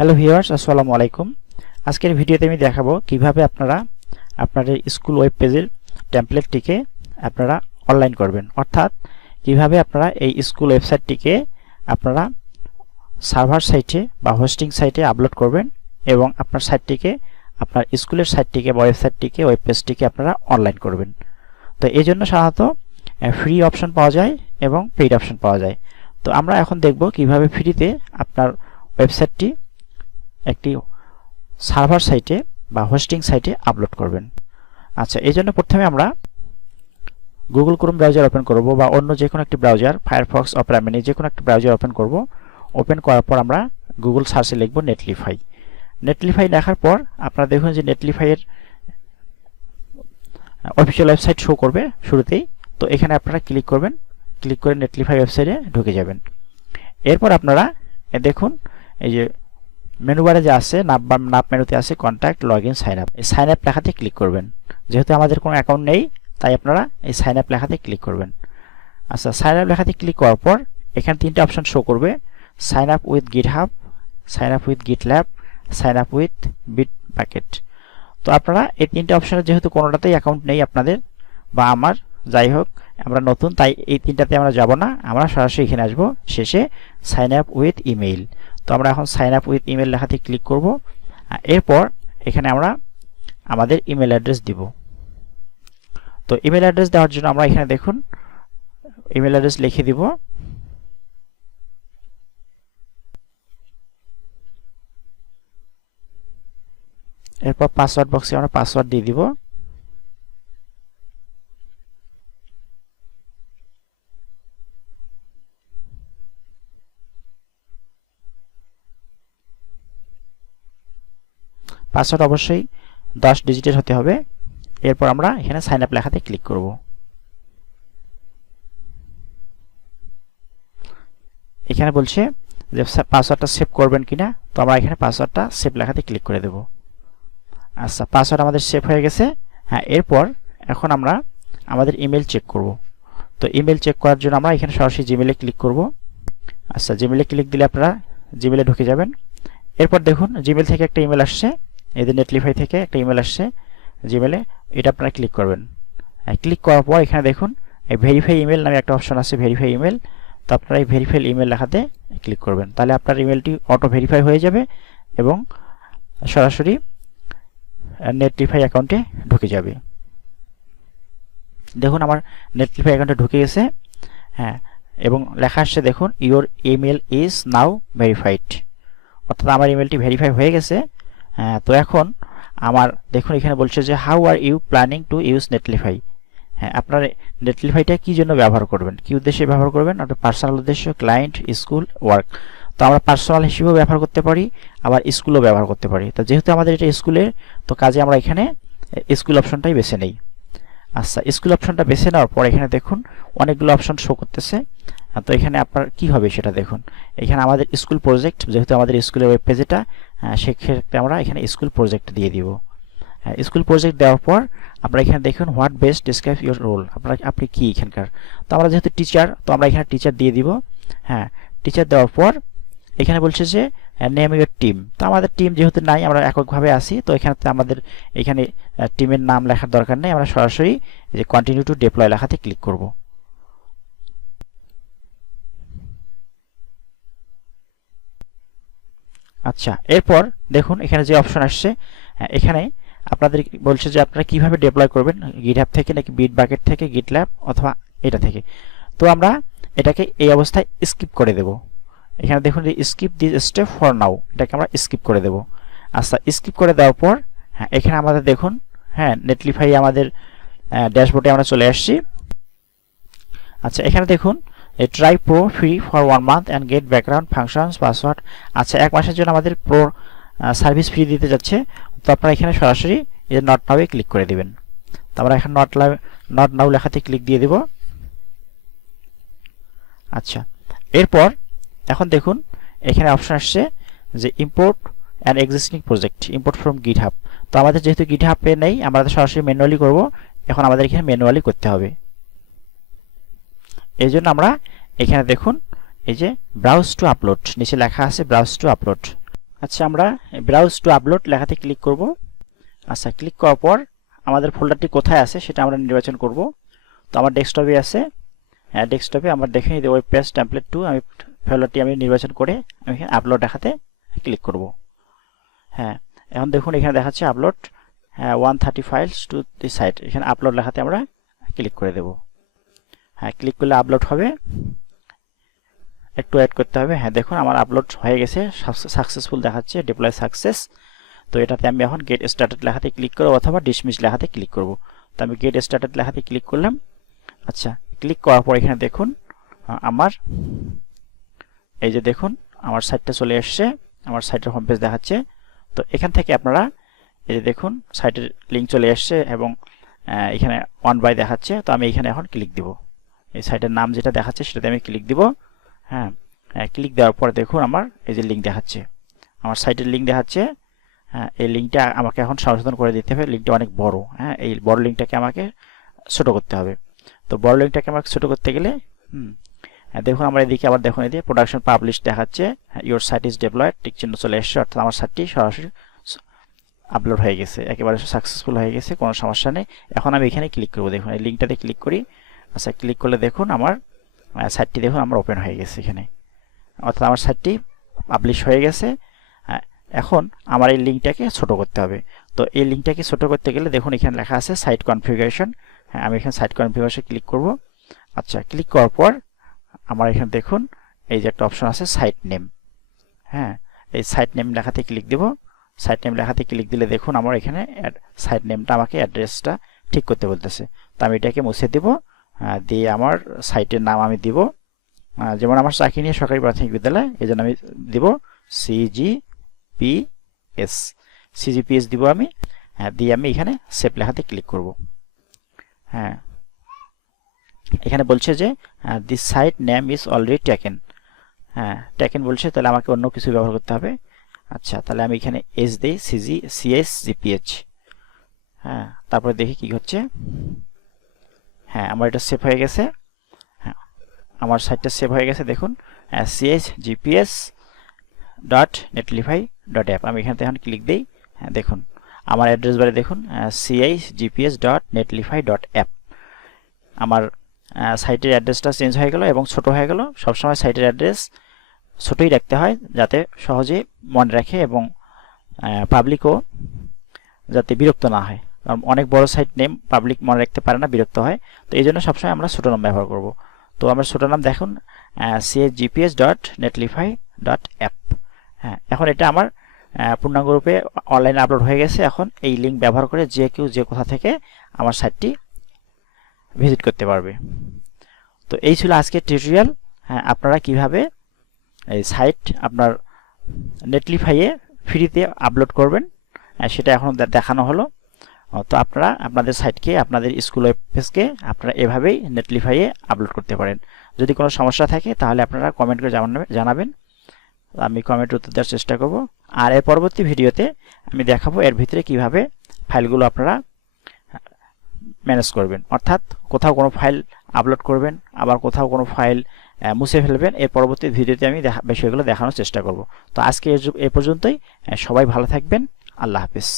Hello viewers আসসালামু আলাইকুম। আজকের ভিডিওতে আমি দেখাবো কীভাবে আপনারা আপনাদের স্কুল ওয়েব পেজের টেমপ্লেটটিকে আপনারা অনলাইন করবেন। অর্থাৎ কীভাবে আপনারা এই স্কুল ওয়েবসাইটটিকে আপনারা সার্ভার সাইটে বা হোস্টিং সাইটে আপলোড করবেন এবং আপনার সাইটটিকে আপনার স্কুলের সাইটটিকে বা ওয়েবসাইটটিকে ওয়েব পেজটিকে আপনারা অনলাইন করবেন। তো এই জন্য সাধারণত ফ্রি অপশন পাওয়া যায় এবং পেইড অপশন পাওয়া যায়। তো আমরা এখন দেখব কীভাবে ফ্রিতে আপনার ওয়েবসাইটটি একটি সার্ভার সাইটে বা হোস্টিং সাইটে আপলোড করবেন। আচ্ছা এই জন্য প্রথমে আমরা গুগল ক্রোম ব্রাউজার ওপেন করব বা অন্য যে কোনো একটি ব্রাউজার ফায়ারফক্স অপেরা মিনি যে কোনো একটি ব্রাউজার ওপেন করব। ওপেন করার পর আমরা গুগল সার্চে লিখব নেটলিফাই নেটলিফাই লেখার পর আপনারা দেখুন যে নেটলিফাইয়ের অফিসিয়াল ওয়েবসাইট শো করবে শুরুতেই। তো এখানে আপনারা ক্লিক করবেন ক্লিক করে নেটলিফাই ওয়েবসাইটে ঢুকে যাবেন। এরপর আপনারা দেখুন, এই যে মেনু বারে যে আছে নাপ নাপ মেনুতে আছে contact log in sign up এই সাইন আপ লেখাতে ক্লিক করবেন। যেহেতু আমাদের কোনো অ্যাকাউন্ট নেই, তাই আপনারা এই সাইন আপ লেখাতে ক্লিক করবেন। আচ্ছা সাইন আপ লেখাতে ক্লিক করার পর এখানে তিনটে অপশন শো করবে। Sign up with GitHub sign up with GitLab sign up with Bitbucket তো আপনারা এই তিনটে অপশনে যেহেতু কোনোটাতেই অ্যাকাউন্ট নেই আপনাদের বা আমার, যাই হোক, আমরা নতুন, তাই এই তিনটাতে আমরা যাব না। আমরা সরাসরি এখানে আসব। শেষে সাইন আপ উইথ ইমেইল তো আমরা এখন সাইন আপ উইথ ইমেল লেখাতে ক্লিক করব। এরপর এখানে আমরা আমাদের ইমেল অ্যাড্রেস দিব। তো ইমেল অ্যাড্রেস দেওয়ার জন্য আমরা এখানে দেখুন ইমেল অ্যাড্রেস লিখে দিব। এরপর পাসওয়ার্ড বক্সে আমরা পাসওয়ার্ড দিয়ে দিব। পাসওয়ার্ড অবশ্যই দশ ডিজিটের হতে হবে। এরপর আমরা এখানে সাইন আপ লেখাতে ক্লিক করব। এখানে বলছে যে পাসওয়ার্ডটা সেভ করবেন কিনা, তো আমরা এখানে পাসওয়ার্ডটা সেভ লেখাতে ক্লিক করে দেব। আচ্ছা পাসওয়ার্ড আমাদের সেভ হয়ে গেছে। হ্যাঁ এরপর এখন আমরা আমাদের ইমেল চেক করব। তো ইমেল চেক করার জন্য আমরা এখানে সরাসরি জিমেলে ক্লিক করব। আচ্ছা জিমেলে ক্লিক দিলে আপনারা জিমেলে ঢুকে যাবেন। এরপর দেখুন জিমেল থেকে একটা ইমেল আসছে। এদের নেটলিফাই থেকে একটা ইমেল আসছে জিমেলে এটা আপনারা ক্লিক করবেন। ক্লিক করার পর এখানে দেখুন, এই ভেরিফাই ইমেল নামে একটা অপশন আছে ভেরিফাই ইমেল তো আপনারা এই ভেরিফাই ইমেল লেখাতে ক্লিক করবেন। তাহলে আপনার ইমেলটি অটো ভেরিফাই হয়ে যাবে এবং সরাসরি নেটলিফাই অ্যাকাউন্টে ঢুকে যাবে। দেখুন আমার নেটলিফাই অ্যাকাউন্টে ঢুকে গেছে। হ্যাঁ এবং লেখা আসছে, দেখুন your email is now verified অর্থাৎ আমার ইমেলটি ভেরিফাই হয়ে গেছে। তো এখন আমার, দেখুন এখানে বলছে যে how are you planning to use Netlify হ্যাঁ আপনার নেটলিফাইটা কী জন্য ব্যবহার করবেন? কী উদ্দেশ্যে ব্যবহার করবেন? আপনার পার্সোনাল উদ্দেশ্য ক্লায়েন্ট স্কুল ওয়ার্ক তো আমরা পার্সোনাল হিসেবেও ব্যবহার করতে পারি, আবার স্কুলও ব্যবহার করতে পারি। তো যেহেতু আমাদের এটা স্কুলের তো কাজে আমরা এখানে স্কুল অপশনটাই বেছে নেই। আচ্ছা স্কুল অপশনটা বেছে নেওয়ার পর এখানে দেখুন, অনেকগুলো অপশন শো করতেছে। তো এখানে আপনার কি হবে সেটা দেখুন। এখানে আমাদের স্কুল প্রজেক্ট যেহেতু আমাদের স্কুলের ওয়েব পেজ এটা সেক্ষেত্রে আমরা এখানে স্কুল প্রজেক্ট দিয়ে দিব। স্কুল প্রজেক্ট দেওয়ার পর আপনারা এখানে দেখুন what best describe your role আপনার আপনি কি এখানকার? তো আমরা যেহেতু টিচার তো আমরা এখানে টিচার দিয়ে দিব। হ্যাঁ টিচার দেওয়ার পর এখানে বলছে যে নেম ইউর টিম তো আমাদের টিম যেহেতু নাই, আমরা এককভাবে আসি তো এখানে আমাদের এখানে টিমের নাম লেখার দরকার নেই। আমরা সরাসরি যে কন্টিনিউ টু ডিপ্লয় লেখাতে ক্লিক করব। আচ্ছা এরপর দেখুন এখানে যে অপশন আসছে এখানে আপনাদের বলছে যে আপনারা কীভাবে ডেপ্লয় করবেন গিট গিটহাব থেকে নাকি বিট বাকেট থেকে গিট ল্যাব অথবা এটা থেকে। তো আমরা এটাকে এই অবস্থায় স্কিপ করে দেব। এখানে দেখুন যে skip this step for now এটাকে আমরা স্কিপ করে দেব। আচ্ছা স্কিপ করে দেওয়ার পর হ্যাঁ এখানে আমাদের দেখুন হ্যাঁ নেটলিফাই আমাদের ড্যাশবোর্ডে আমরা চলে আসছি। আচ্ছা এখানে দেখুন try pro free for one month and get background functions password আচ্ছা এক মাসের জন্য আমাদের প্রো সার্ভিস ফ্রি দিতে যাচ্ছে। তো আপনারা এখানে সরাসরি এই নট নাওয়ে ক্লিক করে দেবেন। তো আমরা এখন নট নট নাও লেখাতে ক্লিক দিয়ে দিব। আচ্ছা এরপর এখন দেখুন, এখানে অপশন আসছে যে import and existing project import from GitHub তো আমাদের যেহেতু গিট হাবে নেই, আমরা সরাসরি ম্যানুয়ালি করব। এখন আমাদের এখানে ম্যানুয়ালি করতে হবে। এই জন্য আমরা এখানে দেখুন, এই যে ব্রাউজ টু আপলোড নিচে লেখা আছে ব্রাউজ টু আপলোড আচ্ছা আমরা ব্রাউজ টু আপলোড লেখাতে ক্লিক করব। আচ্ছা ক্লিক করার পর আমাদের ফোল্ডারটি কোথায় আছে সেটা আমরা নির্বাচন করব। তো আমার ডেস্কটপে আছে। হ্যাঁ ডেস্কটপে আমরা দেখে নিই ওয়েব পেজ টেমপ্লেট টু আমি ফোল্ডারটি আমি নির্বাচন করে আমি এখানে আপলোড দেখাতে ক্লিক করব। হ্যাঁ এখন দেখুন এখানে দেখাচ্ছে আপলোড হ্যাঁ one thirty files to the site এখানে আপলোড লেখাতে আমরা ক্লিক করে দেব। হ্যাঁ ক্লিক করলে আপলোড হবে। একটু অ্যাড করতে হবে। হ্যাঁ দেখুন আমার আপলোড হয়ে গেছে সাকসেসফুল দেখাচ্ছে ডিপ্লয় সাকসেস তো এটাতে আমি এখন গেট স্টার্টেড লেখাতে ক্লিক করব অথবা ডিসমিস লেখাতে ক্লিক করব। তো আমি গেট স্টার্টেড লেখাতে ক্লিক করলাম। আচ্ছা ক্লিক করার পর এখানে দেখুন আমার এই যে দেখুন, আমার সাইটটা চলে এসছে, আমার সাইটের হোম পেজ দেখাচ্ছে। তো এখান থেকে আপনারা এই যে দেখুন সাইটের লিঙ্ক চলে এসছে এবং এখানে ওয়ান বাই দেখাচ্ছে। তো আমি এখানে এখন ক্লিক দিব। এই সাইটের নাম যেটা দেখাচ্ছে সেটাতে আমি ক্লিক দিব। হ্যাঁ ক্লিক দেওয়ার পরে দেখুন আমার এই যে লিঙ্ক দেখাচ্ছে। আমার সাইটের লিঙ্ক দেখাচ্ছে। হ্যাঁ এই লিঙ্কটা আমাকে এখন সংশোধন করে দিতে হবে। লিঙ্কটা অনেক বড়। হ্যাঁ এই বড় লিঙ্কটাকে আমাকে ছোট করতে হবে। তো বড় লিঙ্কটাকে আমাকে ছোট করতে গেলে, হুম দেখুন আমরা এদিকে আবার দেখুন এদিকে প্রোডাকশন পাবলিশ দেখাচ্ছে। Your site is deployed tick চিহ্ন চলে এসছে, অর্থাৎ আমার সাইটটি সরাসরি আপলোড হয়ে গেছে, একেবারে সাকসেসফুল হয়ে গেছে, কোনো সমস্যা নেই। এখন আমি এখানে ক্লিক করব। দেখুন, এই লিঙ্কটাতে ক্লিক করি। আচ্ছা ক্লিক করলে দেখুন আমার সাইটটি দেখুন, আমার ওপেন হয়ে গেছে এখানে। অর্থাৎ আমার সাইটটি পাবলিশ হয়ে গেছে। এখন আমার এই লিঙ্কটাকে ছোট করতে হবে। তো এই লিঙ্কটাকে ছোট করতে গেলে দেখুন এখানে লেখা আছে সাইট কনফিগারেশন হ্যাঁ আমি এখানে সাইট কনফিগারেশন ক্লিক করব। আচ্ছা ক্লিক করার পর আমার এখানে দেখুন এই যে একটা অপশন আছে সাইট নেম হ্যাঁ এই সাইট নেম লেখাতে ক্লিক দেব। সাইট নেম লেখাতে ক্লিক দিলে দেখুন আমার এখানে সাইট নেমটা আমাকে অ্যাড্রেসটা ঠিক করতে বলতেছে। তো আমি এটাকে মুছে দেব। দিয়ে আমার সাইটের নাম আমি দিব। যেমন আমার চাকরি নিয়ে সরকারি প্রাথমিক বিদ্যালয়, এই জন্য আমি দিব সিজি পিএস সিজিপিএস দিব আমি হ্যাঁ দিয়ে আমি এখানে সেভ লেখাতে ক্লিক করব। হ্যাঁ। এখানে বলছে যে this site name is already taken হ্যাঁ টেকেন বলছে, তাহলে আমাকে অন্য কিছু ব্যবহার করতে হবে। আচ্ছা তাহলে আমি এখানে এস দিই সিজি সিএস জিপিএইচ হ্যাঁ তারপরে দেখি কি হচ্ছে। হ্যাঁ আমার এটা সেভ হয়ে গেছে। হ্যাঁ আমার সাইটটা সেভ হয়ে গেছে, দেখুন। CS GPS dot Netlify dot app আমি এখানে এখন ক্লিক দিই। হ্যাঁ দেখুন। আমার অ্যাড্রেস বারে দেখুন CIS GPS dot Netlify dot app আমার সাইটের অ্যাড্রেসটা চেঞ্জ হয়ে গেল এবং ছোট হয়ে গেল। সবসময় সাইটের অ্যাড্রেস ছোটই রাখতে হয়, যাতে সহজে মনে রাখে এবং পাবলিকও যাতে বিরক্ত না হয়। অনেক বড় সাইট নেম পাবলিক মনে রাখতে পারে না, বিরক্ত হয়। তো এই জন্য সবসময় আমরা ছোটো নাম ব্যবহার করব। তো আমরা ছোটো নাম দেখুন CS dot Netlify dot app হ্যাঁ এখন এটা আমার পূর্ণাঙ্গ রূপে অনলাইনে আপলোড হয়ে গেছে। এখন এই লিঙ্ক ব্যবহার করে যে কেউ যে কোথা থেকে আমার সাইটটি ভিজিট করতে পারবে। তো এই ছিল আজকের টিউটোরিয়াল হ্যাঁ আপনারা কীভাবে এই সাইট আপনার নেটলিফাইয়ে ফ্রিতে আপলোড করবেন সেটা এখন দেখানো হলো। তো আপনারা আপনাদের সাইটকে আপনাদের স্কুল ওয়েব আপনারা এভাবেই নেটলিফাইয়ে আপলোড করতে পারেন। যদি কোনো সমস্যা থাকে তাহলে আপনারা কমেন্ট করে জানাবেন। আমি কমেন্ট উত্তর দেওয়ার চেষ্টা করব। আর এর পরবর্তী ভিডিওতে আমি দেখাবো এর ভিতরে কীভাবে ফাইলগুলো আপনারা ম্যানেজ করবেন। অর্থাৎ কোথাও কোনো ফাইল আপলোড করবেন, আবার কোথাও কোনো ফাইল মুছে ফেলবেন, এর পরবর্তী ভিডিওতে আমি বিষয়গুলো দেখানোর চেষ্টা করব। তো আজকে এ পর্যন্তই সবাই ভালো থাকবেন। আল্লাহ হাফিজ।